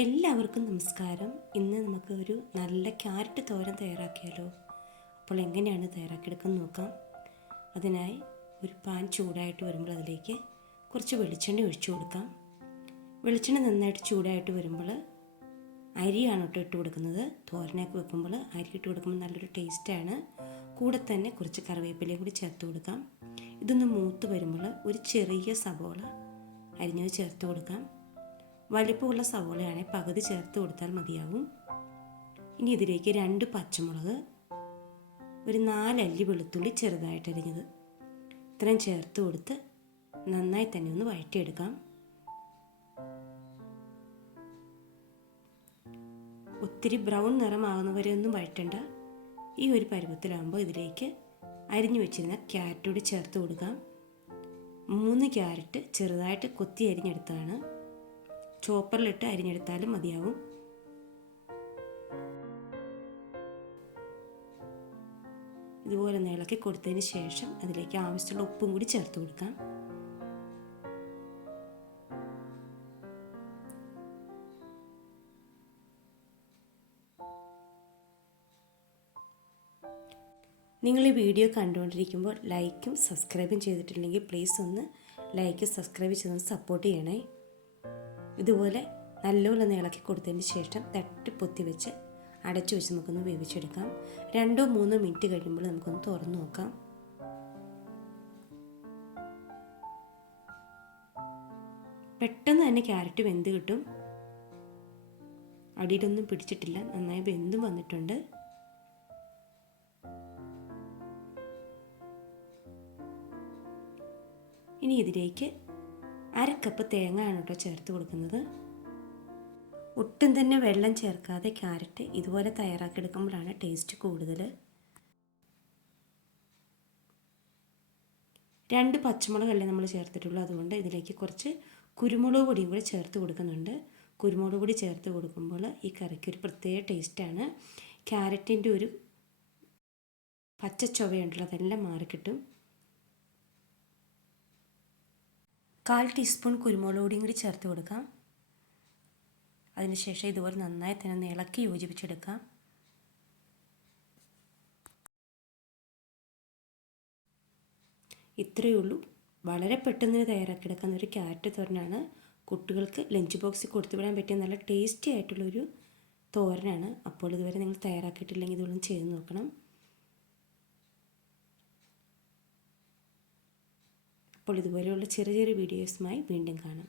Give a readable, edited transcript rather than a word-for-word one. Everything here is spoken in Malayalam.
എല്ലാവർക്കും നമസ്കാരം. ഇന്ന് നമുക്ക് ഒരു നല്ല ക്യാരറ്റ് തോരൻ തയ്യാറാക്കിയാലോ. അപ്പോൾ എങ്ങനെയാണ് തയ്യാറാക്കിയെടുക്കുന്നത് നോക്കാം. അതിനായി ഒരു പാൻ ചൂടായിട്ട് വരുമ്പോൾ അതിലേക്ക് കുറച്ച് വെളിച്ചെണ്ണ ഒഴിച്ചു കൊടുക്കാം. വെളിച്ചെണ്ണ നന്നായിട്ട് ചൂടായിട്ട് വരുമ്പോൾ അരിയാണ് ഇട്ട് കൊടുക്കുന്നത്. തോരനൊക്കെ വെക്കുമ്പോൾ അരി ഇട്ട് കൊടുക്കുമ്പോൾ നല്ലൊരു ടേസ്റ്റാണ്. കൂടെ തന്നെ കുറച്ച് കറിവേപ്പിലയും കൂടി ചേർത്ത് കൊടുക്കാം. ഇതൊന്ന് മൂത്ത് വരുമ്പോൾ ഒരു ചെറിയ സവോള അരിഞ്ഞത് ചേർത്ത് കൊടുക്കാം. വലിപ്പമുള്ള സവോളയാണെങ്കിൽ പകുതി ചേർത്ത് കൊടുത്താൽ മതിയാവും. ഇനി ഇതിലേക്ക് 2 പച്ചമുളക്, ഒരു 4 അല്ലി വെളുത്തുള്ളി ചെറുതായിട്ട് അരിഞ്ഞത് ഇത്രയും ചേർത്ത് കൊടുത്ത് നന്നായി തന്നെ ഒന്ന് വഴറ്റിയെടുക്കാം. ഒത്തിരി ബ്രൗൺ നിറമാകുന്നവരെ ഒന്നും വഴറ്റണ്ട. ഈ ഒരു പരുവത്തിലാകുമ്പോൾ ഇതിലേക്ക് അരിഞ്ഞു വെച്ചിരുന്ന ക്യാരറ്റ് കൂടി ചേർത്ത് കൊടുക്കാം. 3 ക്യാരറ്റ് ചെറുതായിട്ട് കൊത്തി അരിഞ്ഞെടുത്താണ്. ചോപ്പറിലിട്ട് അരിഞ്ഞെടുത്താലും മതിയാവും. ഇതുപോലെ ഇളക്കി കൊടുത്തതിന് ശേഷം അതിലേക്ക് ആവശ്യമുള്ള ഉപ്പും കൂടി ചേർത്ത് കൊടുക്കാം. നിങ്ങൾ ഈ വീഡിയോ കണ്ടുകൊണ്ടിരിക്കുമ്പോൾ ലൈക്കും സബ്സ്ക്രൈബും ചെയ്തിട്ടില്ലെങ്കിൽ പ്ലീസ് ഒന്ന് ലൈക്ക് സബ്സ്ക്രൈബ് ചെയ്തൊന്ന് സപ്പോർട്ട് ചെയ്യണേ. ഇതുപോലെ നല്ലോണം ഇളക്കി കൊടുത്തതിന് ശേഷം തട്ടി പൊത്തി വെച്ച് അടച്ചു വെച്ച് നമുക്കൊന്ന് വേവിച്ചെടുക്കാം. 2-3 മിനിറ്റ് കഴിയുമ്പോൾ നമുക്കൊന്ന് തുറന്നു നോക്കാം. പെട്ടെന്ന് തന്നെ ക്യാരറ്റ് വെന്ത് കിട്ടും. അടിയിലൊന്നും പിടിച്ചിട്ടില്ല, നന്നായി വെന്തും വന്നിട്ടുണ്ട്. ഇനി ഇതിലേക്ക് 1/2 കപ്പ് തേങ്ങയാണ് ചേർത്ത് കൊടുക്കുന്നത്. ഒട്ടും തന്നെ വെള്ളം ചേർക്കാതെ ക്യാരറ്റ് ഇതുപോലെ തയ്യാറാക്കിയെടുക്കുമ്പോഴാണ് ടേസ്റ്റ് കൂടുതൽ. 2 പച്ചമുളകല്ലേ നമ്മൾ ചേർത്തിട്ടുള്ളൂ, അതുകൊണ്ട് ഇതിലേക്ക് കുറച്ച് കുരുമുളക് പൊടിയും കൂടി ചേർത്ത് കൊടുക്കുന്നുണ്ട്. കുരുമുളക് പൊടി ചേർത്ത് കൊടുക്കുമ്പോൾ ഈ കറിക്ക് ഒരു പ്രത്യേക ടേസ്റ്റാണ്. ക്യാരറ്റിൻ്റെ ഒരു പച്ച ചുവയുണ്ടല്ലോ, അതെല്ലാം മാറിക്കിട്ടും. 1/4 ടീസ്പൂൺ കുരുമുളക് പൊടിയും കൂടി ചേർത്ത് കൊടുക്കാം. അതിനുശേഷം ഇതുപോലെ നന്നായി തന്നെ ഇളക്കി യോജിപ്പിച്ചെടുക്കാം. ഇത്രയേ ഉള്ളൂ. വളരെ പെട്ടെന്ന് തയ്യാറാക്കിയെടുക്കുന്ന ഒരു ക്യാരറ്റ് തോരനാണ്. കുട്ടികൾക്ക് ലഞ്ച് ബോക്സിൽ കൊടുത്തുവിടാൻ പറ്റിയ നല്ല ടേസ്റ്റി ആയിട്ടുള്ളൊരു തോരനാണ്. അപ്പോൾ ഇതുവരെ നിങ്ങൾ തയ്യാറാക്കിയിട്ടില്ലെങ്കിൽ ഇതൊന്നും ചെയ്ത് നോക്കണം. അപ്പോൾ ഇതുപോലെയുള്ള ചെറിയ ചെറിയ വീഡിയോസുമായി വീണ്ടും കാണാം.